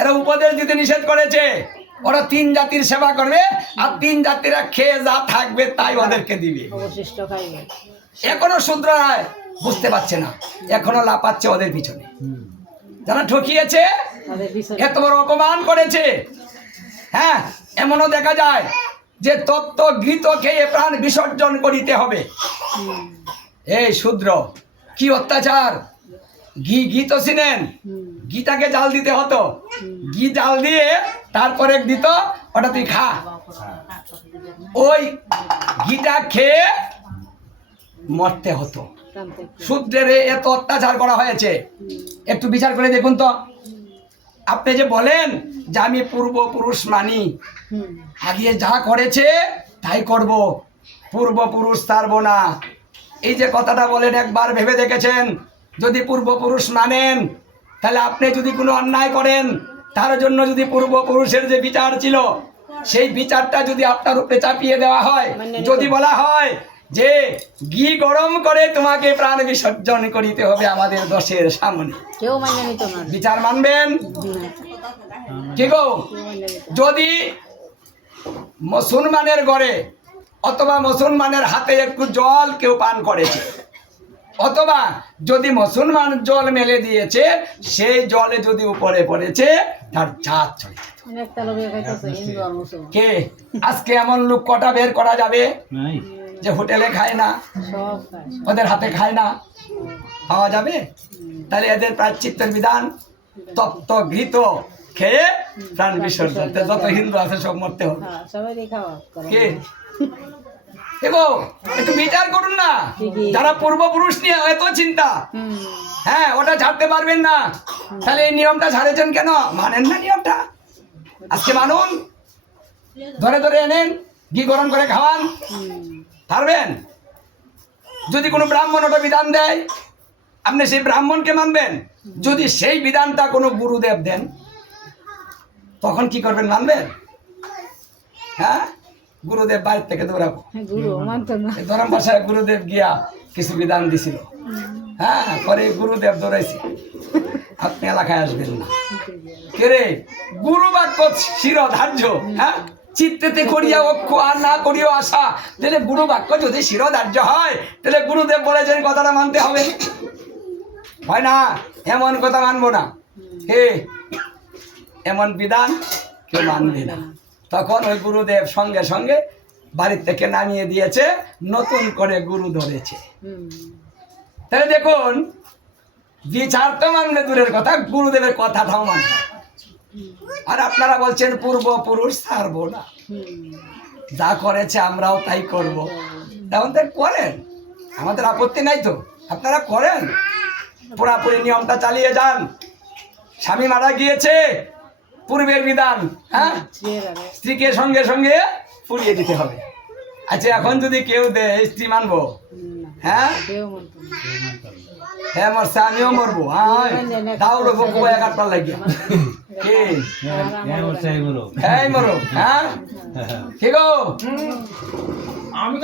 এরা উপদেশ দিতে নিষেধ করেছে। ওরা 3 জাতির সেবা করবে আর 3 জাতিরা খেয়ে যা থাকবে তাই ওদেরকে দিবে, অবশিষ্ট খাইবে। এখনো শূদ্ররায় বুঝতে পারছে না, এখনো লাপাচ্ছে ওদের পিছনে। যারা ঠকিয়েছে, এত বড় অপমান করেছে। হ্যাঁ, এমনও দেখা যায় যে তত্ত্ব ঘৃত খেয়ে প্রাণ বিসর্জন করিতে হবে। এই শূদ্র কি অত্যাচার! ঘি তো চিনেন, ঘিটাকে জাল দিতে হতো, ঘি জাল দিয়ে তারপরে দিত, ওটা তুই খা। ওই ঘিটা খেয়ে মরতে হতো। শূদ্রের এত অত্যাচার করা হয়েছে, একটু বিচার করে দেখুন তো। আপনি যে বলেন যে আমি পূর্বপুরুষ মানি, আগে যা করেছে তাই করব, পূর্বপুরুষ ছাড়বো না, এই যে কথাটা বলেন, একবার ভেবে দেখেছেন? যদি পূর্বপুরুষ মানেন, তাহলে আপনি যদি কোনো অন্যায় করেন, তার জন্য যদি পূর্বপুরুষের যে বিচার ছিল সেই বিচারটা যদি আপনার উপরে চাপিয়ে দেওয়া হয়, যদি বলা হয় যে ঘি গরম করে তোমাকে প্রাণ বিসর্জন করিতে হবে আমাদের দোষের সামনে, কেউ মানে নিত না। বিচার মানবেন? কি গো, যদি মুসলমানের ঘরে অথবা মুসলমানের হাতে একটু জল কেউ পান করেছে, অথবা যদি মুসলমান জল মেলে দিয়েছে, সেই জলে যদি উপরে পড়েছে, তার জাত চলে যেত। কে আজকে এমন লোক কটা বের করা যাবে যে হোটেলে খায় না, ওদের হাতে খায় না, পাওয়া যাবে? তাহলে এদের প্রায়শ্চিত্তের বিধান তপ্ত ঘৃত খেয়ে প্রাণ বিসর্জন। যত হিন্দু আছে সব মরতে হবে। কে একটু বিচার করুন না, যারা পূর্বপুরুষ নিয়ে এত চিন্তা, হ্যাঁ ওটা ছাড়তে পারবেন না, তাহলে এই নিয়মটা ছাড়েছেন কেন? মানেন না নিয়মটা, আজকে মানুন, ধরে ধরে এনেন, ঘি গরম করে খাওয়ান, পারবেন? যদি কোনো ব্রাহ্মণ ওটা বিধান দেয়, আপনি সেই ব্রাহ্মণকে মানবেন? যদি সেই বিধানটা কোনো গুরুদেব দেন, তখন কি করবেন? মানবেন? হ্যাঁ, গুরুদেব বাড়ির থেকে দৌড়াবো। ধরম ভাষায় গুরুদেব গিয়া কিছু বিধান দিছিল, হ্যাঁ, পরে গুরুদেব দৌড়াইছে, আপনি এলাকায় আসবেন না। কে রে, গুরু বাক্য শিরোধার্য, হ্যাঁ, চিত্তেতে করিয়া অক্ষ আর না করিও আশা। তাহলে গুরু বাক্য যদি শিরোধার্য হয়, তাহলে গুরুদেব বলেছেন কথাটা মানতে হবে, হয় না? এমন কথা মানবো না, হে এমন বিধান কেউ মানবে না। তখন ওই গুরুদেব সঙ্গে সঙ্গে বাড়ির থেকে নামিয়ে দিয়েছে, নতুন করে গুরু ধরেছে। তাহলে দেখুন, বিচার তো মানলে দূরের কথা, গুরুদেবের কথাটাও মানবে। আর আপনারা বলছেন পূর্বপুরুষ ছাড়বো না, যা করেছে আমরাও তাই করব। তেমন তাই করেন, আমাদের আপত্তি নাই তো, আপনারা করেন, পুরাপুরি নিয়মটা চালিয়ে যান। স্বামী মারা গিয়েছে, পূর্বের বিধান, হ্যাঁ, স্ত্রীকে সঙ্গে সঙ্গে পুড়িয়ে দিতে হবে। আচ্ছা, এখন যদি কেউ দেয়, স্ত্রী মানবো? হ্যাঁ, হ্যাঁ মরছে, আমিও মরবো, দাউড়বো কাটবার লাগিয়া। কে হ্যাঁ মরো, হ্যাঁ কে গো, আমি